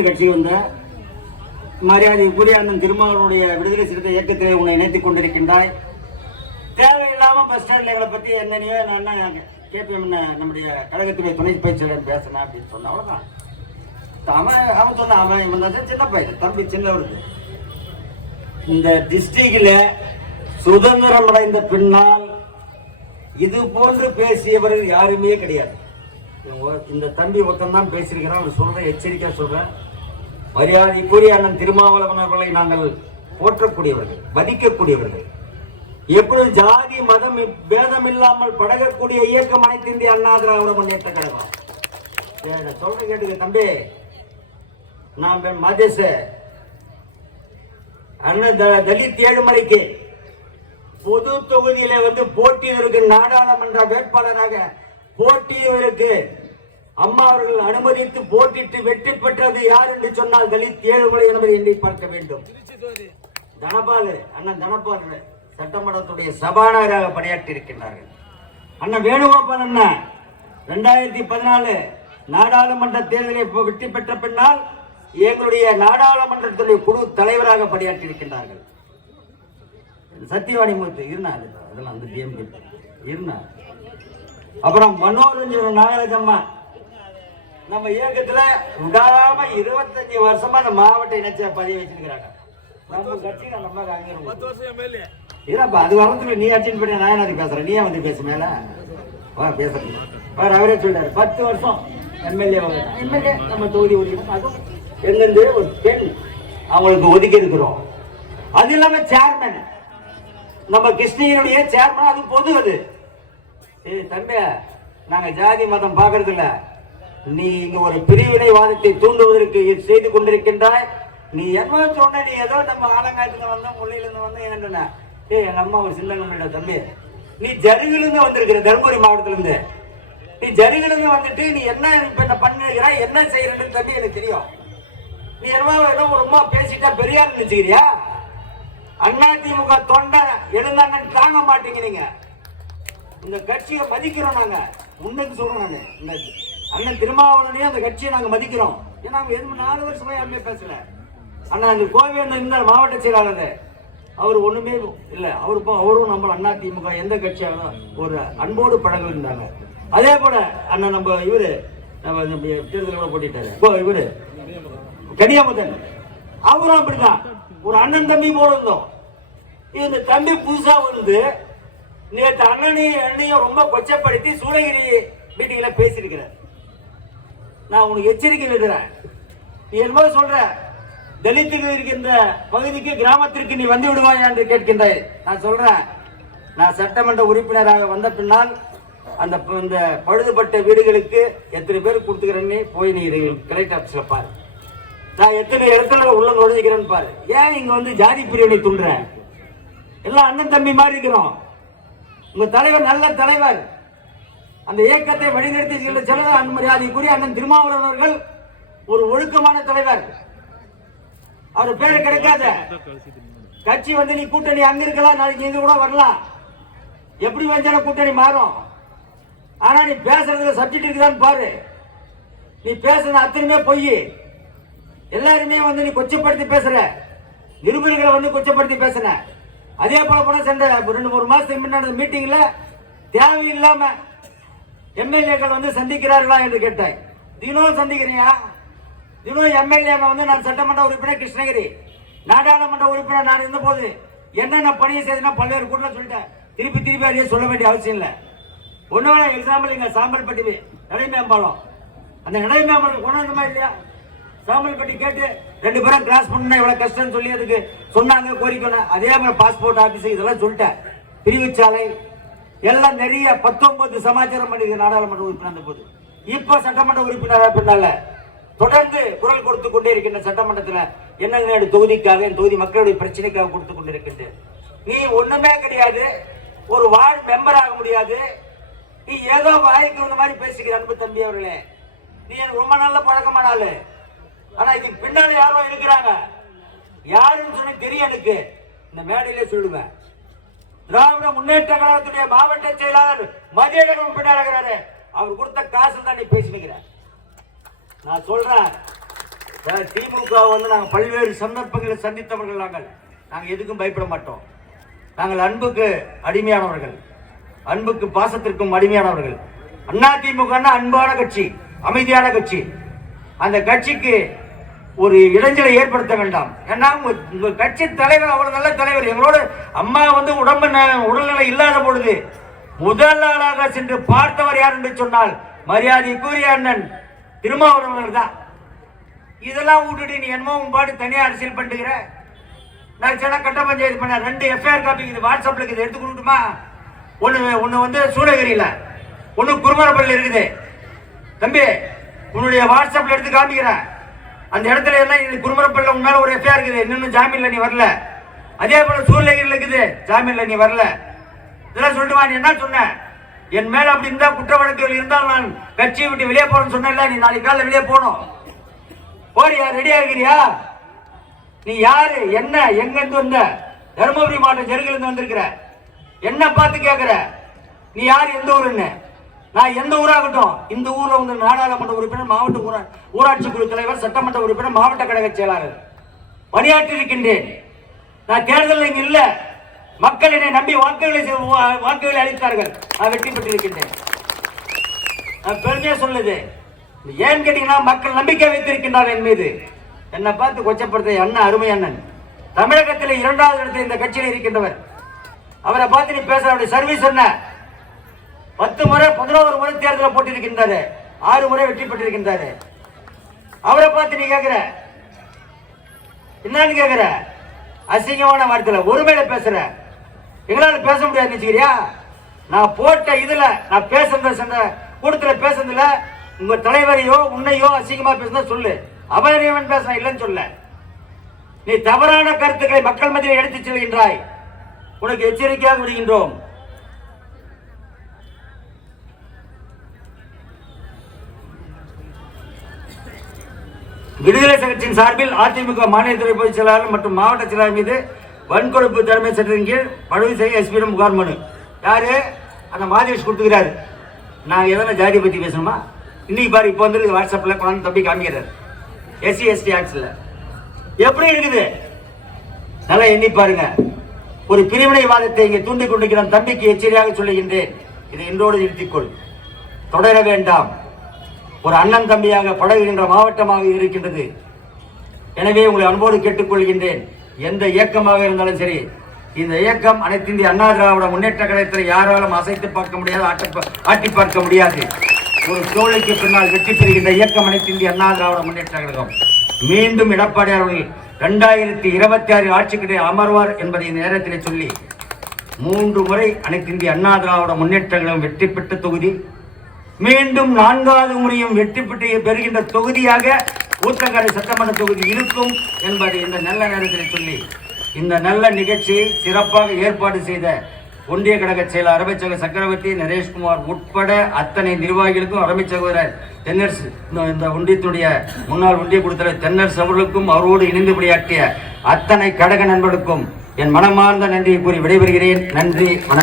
கட்சி வந்த மரியாதைக்குரிய அண்ணன் திருமாவளவனுடைய விடுதலை சிறுத்தை இயக்கத்திலே உன்னை இணைத்துக் கொண்டிருக்கின்றாய். தேவையில்லாம பஸ் ஸ்டாண்ட்ல எங்களை பத்தி என்னையோ நான் கேபிஎம் நம்முடைய கழகத்துடைய துணை பயிற்சியாளர் பேசினேன் அப்படின்னு சொன்ன அவ்வளவுதான். அவன் சொன்ன அவன் இவன் சின்ன பையன், தம்பி சின்னவருக்கு. இந்த டிஸ்ட்ரிக்ட்ல சுதந்திரம் அடைந்த பின்னால் இது போன்று பேசியவர்கள் யாருமே கிடையாது. இந்த தம்பி ஒருத்தன் தான் பேசியிருக்கிறான். அவர் சொல்றேன், எச்சரிக்கையா சொல்றேன். மரியாதைக்குரிய அண்ணன் திருமாவளவன் அவர்களை நாங்கள் போற்றக்கூடியவர்கள், மதிக்கக்கூடியவர்கள். எப்பொழுது ஜாதி மதம் பேதம் இல்லாமல் பழகக்கூடிய இயக்கம் அனைத்து இந்திய அண்ணா திராவிட முன்னேற்ற கழகம். சொல்ற கேட்டுக்க தம்பி, நான் மதேச அண்ணன் தலித் ஏழுமலைக்கு பொது தொகுதியில போட்டியிடருக்கு நாடாளுமன்ற வேட்பாளராக போட்டியிடருக்கு அம்மா அவர்கள் அனுமதித்து போட்டிட்டு வெற்றி பெற்றது யார் என்று சொன்னால் தலித் ஏழுமலை என்பதை எண்ணி பார்க்க வேண்டும். தனபாலு அண்ணன் தனபாலு சட்டமன்றத்துடைய சபாநாயகராக பணியாற்றி இருக்கின்றார்கள். அண்ணன் வேணுகோபால் அண்ணன் 2014 நாடாளுமன்ற தேர்தலில் வெற்றி பெற்ற பின்னால் எங்களுடைய நாடாளுமன்றத்துடைய குழு தலைவராக பணியாற்றி இருக்கின்றார்கள். சத்தியவாணி மூர்த்தி இருந்தார், அதெல்லாம் அந்த டிஎம்கே இருந்தார். அப்புறம் மனோரஞ்சன் நாகராஜம்மா நம்ம இயக்கத்துல விடாம 25 வருஷமா அந்த மாவட்ட இணைச்ச பதிவு வச்சிருக்கிறாங்க. நம்ம கட்சி நம்ம இருப்பா அது வரத்துல நீ அட்டன் பண்ணி நான் அது பேசுறேன், நீயே வந்து பேச மேல பேசுறேன். அவரே சொல்றாரு 10 வருஷம் எம்எல்ஏ நம்ம தொகுதி ஒதுக்கணும். அதுவும் எங்கிருந்து ஒரு பெண் அவங்களுக்கு ஒதுக்கி இருக்கிறோம். அது இல்லாம சேர்மன் நம்ம கிருஷ்ணகிரியுடைய சேர்மன், அது பொது. அது தம்பி, நாங்க ஜாதி மதம் பாக்குறது இல்ல. நீ இங்க ஒரு பிரிவினைவாதத்தை தூண்டுவதற்கு செய்து கொண்டிருக்கின்றாய். நீ என்ன சொன்ன, நீ ஏதோ நம்ம ஆலங்காயத்துல வந்தோம், முள்ளையில இருந்து வந்தோம் ஏன்னா எங்க அம்மா ஒரு சின்ன தம்பி, நீ ஜருகில இருந்து வந்திருக்கிற தருமபுரி மாவட்டத்துல இருந்து. நீ ஜருகில இருந்து வந்துட்டு நீ என்ன பண்ணுகிற, என்ன செய்யறன்னு தம்பி எனக்கு தெரியும். நீ என்ன ரொம்ப பேசிட்டா பெரியார் நினைச்சுக்கிறியா? அதிமுக தொண்டை எழுந்தாங்க தாங்க மாட்டீங்க. நீங்க இந்த கட்சியை மதிக்கிறோம். நாங்க முன்னுக்கு சொல்றோம். நான் இந்த அண்ணன் திருமாவளவனையும் அந்த கட்சியை நாங்க மதிக்கிறோம். ஏன்னா அவங்க எதுவும் 4 வருஷமா யாருமே பேசல. அண்ணா அந்த கோவை இருந்தார் மாவட்ட செயலாளர், அவர் ஒண்ணுமே இல்ல. அவரும் நம்ம அதிமுக எந்த கட்சியாக ஒரு அன்போடு பழக இருந்தாங்க. அதே போல அண்ணன் நம்ம இவரு தேர்தல் போட்டிட்டாரு இவரு கனியாமுதன், அவரும் அப்படிதான் ஒரு அண்ணன் தம்பி போல இருந்தோம். இந்த தம்பி புதுசா வந்து நேற்று அண்ணனையும் ரொம்ப கொச்சப்படுத்தி சூளகிரி மீட்டிங்ல பேசியிருக்கிறார். நான் உனக்கு எச்சரிக்கை எழுதுறேன். நீ என்னமோ சொல்ற தலித்துக்கு இருக்கின்ற பகுதிக்கு கிராமத்திற்கு நீ வந்து விடுவாயா என்று கேட்கின்றாய். நான் சொல்றேன், நான் சட்டமன்ற உறுப்பினராக வந்த பின்னால் அந்த இந்த பழுதுபட்ட வீடுகளுக்கு எத்தனை பேர் கொடுத்துக்கிறேன்னு போய் நீ கலெக்டர் ஆபீஸ்ல பாரு. நான் எத்தனை இடத்துல உள்ள நுழைஞ்சிக்கிறேன்னு பாரு. ஏன் இங்க வந்து ஜாதி பிரிவினை துண்டுறேன்? எல்லாம் அண்ணன் தம்பி மாதிரி இருக்கிறோம். உங்க தலைவர் நல்ல தலைவர், அந்த இயக்கத்தை வழிநடத்தி செல்ல மரியாதைக்குரிய அண்ணன் திருமாவளவன் அவர்கள் ஒரு ஒழுக்கமான தலைவர். அவர் பேரு கிடைக்காத கட்சி வந்து நீ கூட்டணி அங்க இருக்கலாம், நாளைக்கு இங்க கூட வரலாம். எப்படி வந்தாலும் கூட்டணி மாறும். ஆனா நீ பேசுறதுல சப்ஜெக்ட் இருக்குதான்னு பாரு. நீ பேசுறது அத்தனையுமே பொய். எல்லாருமே வந்து நீ கொச்சப்படுத்தி பேசுற, நிருபர்களை வந்து கொச்சப்படுத்தி பேசுற. அதே போல போன சென்ற 2-3 மாசத்துக்கு முன்னாடி மீட்டிங்ல தேவையில்லாம எம்எல்ஏக்கள் வந்து சந்திக்கிறார்களா என்று கேட்டாய். தினம் சந்திக்கிறியா? தினம் எம்எல்ஏ வந்து நான் சட்டமன்ற உறுப்பினர் கிருஷ்ணகிரி, நாடாளுமன்ற உறுப்பினர் நான் இருந்த போது என்னென்ன பணியை செய்தா பல்வேறு கூட்டம் சொல்லிட்டேன். திருப்பி அதையே சொல்ல வேண்டிய அவசியம் இல்லை. ஒன்னு எக்ஸாம்பிள் இங்க சாம்பல்பட்டி நடைமேம்பாலம், அந்த நடைமேம்பாலம் கொண்டாந்தமா இல்லையா? சாம்பல்பட்டி கேட்டு 2 பேரும் கிராஸ் பண்ண எவ்வளவு கஷ்டம் சொல்லி அதுக்கு சொன்னாங்க, கோரிக்கை. அதே மாதிரி பாஸ்போர்ட் ஆபீஸ் இதெல்லாம் சொல்லிட்டேன். பிரிவுச்சாலை எல்லாம் நிறைய 19 சமாச்சாரம் பண்ணிருக்கு நாடாளுமன்ற உறுப்பினர் போது. இப்ப சட்டமன்ற உறுப்பினராக பின்னால தொடர்ந்து குரல் கொடுத்து கொண்டே இருக்கின்ற சட்டமன்றத்தில் என்ன தொகுதிக்காக தொகுதி மக்களுடைய பிரச்சனைக்காக கொடுத்து கொண்டிருக்கின்ற நீ ஒண்ணுமே கிடையாது. ஒரு வார்டு மெம்பர் ஆக முடியாது. நீ ஏதோ வாய்க்கு இந்த மாதிரி பேசிக்கிற அன்பு தம்பி அவர்களே. நீ எனக்கு ரொம்ப நல்ல பழக்கமான ஆளு. ஆனா இதுக்கு பின்னால யாரோ இருக்கிறாங்க. யாருன்னு சொன்ன தெரியும் எனக்கு. இந்த மேடையிலே சொல்லுவேன், திராவிட முன்னேற்ற கழகத்துடைய மாவட்ட செயலாளர் மதியம் பின்னாடி அவர் கொடுத்த காசு தான் நீ பேசினுக்கிற. நான் சொல்றேன், திமுக வந்து நாங்கள் பல்வேறு சந்தர்ப்பங்களில் சந்தித்தவர்கள். நாங்கள் எதுக்கும் பயப்பட மாட்டோம். நாங்கள் அன்புக்கு அடிமையானவர்கள், அன்புக்கு பாசத்திற்கும் அடிமையானவர்கள். அதிமுக அன்பான கட்சி, அமைதியான கட்சி. அந்த கட்சிக்கு ஒரு இடைஞ்சலை ஏற்படுத்த வேண்டாம். ஏன்னா உங்க கட்சி தலைவர் அவ்வளவு நல்ல தலைவர். எங்களோட அம்மா வந்து உடல்நிலை இல்லாத பொழுது முதல் நாளாக சென்று பார்த்தவர் யார் என்று சொன்னால் மரியாதைக்குரிய அண்ணன் திருமாவளவன் தான். இதெல்லாம் விட்டுட்டு நீ என்னமோ உன் பாட்டு தனியா அரசியல் பண்ணுகிற. நான் சில கட்ட பஞ்சாயத்து பண்ண 2 எஃப்ஐஆர் காப்பி இது வாட்ஸ்அப்ல இருக்குது, எடுத்து கொடுத்துமா? ஒன்னு வந்து சூளகிரியில, ஒன்னு குருமரப்பள்ளி இருக்குது. தம்பி உன்னுடைய வாட்ஸ்அப்ல எடுத்து காமிக்கிறேன். அந்த இடத்துல எல்லாம் குருமரப்பள்ளி உன் மேல ஒரு எஃப்ஐஆர் இருக்குது, இன்னும் ஜாமீன்ல நீ வரல. அதே போல சூளகிரியில் இருக்குது, ஜாமீன்ல நீ வரல. இதெல்லாம் சொல்லிட்டு நீ என்ன சொன்ன? என் மேல அப்படி இருந்தா குற்ற வழக்குகள் இருந்தால் நான் கட்சியை விட்டு வெளியே போறேன்னு சொன்ன. நீ நாளைக்கு காலையில் வெளியே போகணும். போறியா? ரெடியா இருக்கிறியா? நீ யாரு, என்ன, எங்க இருந்து வந்த? தருமபுரி மாவட்டம் ஜெருகில இருந்து வந்திருக்கிற. என்ன பார்த்து கேட்கிற? நீ யாரு, எந்த ஊருன்னு? நான் எந்த ஊராகட்டும், இந்த ஊர்ல வந்து நாடாளுமன்ற உறுப்பினர், மாவட்ட ஊராட்சி குழு தலைவர், சட்டமன்ற உறுப்பினர், மாவட்ட கழக செயலாளர் பணியாற்றி இருக்கின்றேன். நான் தேர்தல் இங்க இல்ல. மக்கள் என்னை நம்பி வாக்குகளை அளித்தார்கள். நான் வெற்றி பெற்றிருக்கின்றேன். நான் பெருமையா சொல்லுது. ஏன் கேட்டீங்கன்னா மக்கள் நம்பிக்கை வைத்திருக்கின்றார் என் மீது. என்னை பார்த்து கொச்சப்படுத்த அண்ணன், அருமை அண்ணன், தமிழகத்தில் 2வது இடத்தில் இந்த கட்சியில் இருக்கின்றவர். அவரை பார்த்து நீ பேச, அவருடைய சர்வீஸ் என்ன? 10 முறை 11 முறை தேர்தலில் போட்டிருக்கின்றாரு, 6 முறை வெற்றி பெற்றிருக்கின்றாரு. அவரை பார்த்து நீ கேட்கிற என்னன்னு கேட்கிற? அசிங்கமான வார்த்தையில ஒருமையில பேசுற. எங்களால பேச முடியாது நினைச்சுக்கிறியா? நான் போட்ட இதுல நான் பேசுறத கூட்டத்துல பேசுறதுல உங்க தலைவரையோ உன்னையோ அசிங்கமா பேசுனா சொல்லு. அபரியம் பேச இல்லைன்னு சொல்ல. நீ தவறான கருத்துக்களை மக்கள் மத்தியில் எடுத்துச் செல்கின்றாய். உனக்கு எச்சரிக்கையாக விடுகின்றோம். விடுதலை கட்சியின் சார்பில் அதிமுக மாநில துறை பொதுச் செயலாளர் மற்றும் மாவட்ட செயலாளர் மீது வன்கொடுப்பு தலைமை சட்டத்தின் கீழ் படுகொலை செய்ய எஸ்பியிடம் புகார் மனு. யாரு? அந்த மாதேஷ் கொடுத்துக்கிறாரு. நாங்க எதனா ஜாதி பத்தி பேசணுமா? இன்னைக்கு பாரு, இப்போ வந்து வாட்ஸ்அப்ல குழந்தை தம்பி காமிக்கிறார். SC ST ஆக்ட்ல எப்படி இருக்குது நல்லா எண்ணி பாருங்க. ஒரு பிரிவினைவாதத்தை இங்கே தூண்டிக் கொண்டிருக்கிற தம்பிக்கு எச்சரிக்கையாக சொல்லுகின்றேன். இதை இன்றோடு நிறுத்திக்கொள், தொடர வேண்டாம். ஒரு அண்ணன் தம்பியாக பழகுகின்ற மாவட்டமாக இருக்கின்றது. எனவே உங்களை அன்போடு கேட்டுக்கொள்கின்றேன். எந்த இயக்கமாக இருந்தாலும் சரி, இந்த இயக்கம் அனைத்து இந்திய அண்ணா திராவிட முன்னேற்ற கழகத்தில் யாராலும் அசைத்து பார்க்க முடியாது, ஆட்டி பார்க்க முடியாது. ஒரு தோல்விக்கு பின்னால் வெற்றி பெறுகின்ற இயக்கம் அனைத்து இந்திய அண்ணா திராவிட முன்னேற்ற கழகம். மீண்டும் எடப்பாடி அவர்கள் 2026 ஆட்சிக்கு அமர்வார் என்பதை நேரத்தில் சொல்லி 3 முறை அனைத்து இந்திய அண்ணா திராவிட முன்னேற்ற கழகம் வெற்றி பெற்ற தொகுதி, மீண்டும் 4வது முறையும் வெற்றி பெற்று பெறுகின்ற தொகுதியாக ஊத்தங்கரை சட்டமன்ற தொகுதி இருக்கும் என்பதை இந்த நல்ல நேரத்தில் சொல்லி, இந்த நல்ல நிகழ்ச்சியை சிறப்பாக ஏற்பாடு செய்த ஒன்றிய கழக செயலர் அருமை சகோதரர் சக்கரவர்த்தி, நரேஷ்குமார் உட்பட அத்தனை நிர்வாகிகளுக்கும், அருமை சகோதரர் தென்னரசு, இந்த ஒன்றியத்துடைய முன்னாள் ஒன்றிய குழு தலைவர் தென்னரசு அவர்களுக்கும், அவரோடு இணைந்து பணியாற்றிய அத்தனை கழக நண்பர்களுக்கும் என் மனமார்ந்த நன்றியை கூறி விடைபெறுகிறேன். நன்றி, வணக்கம்.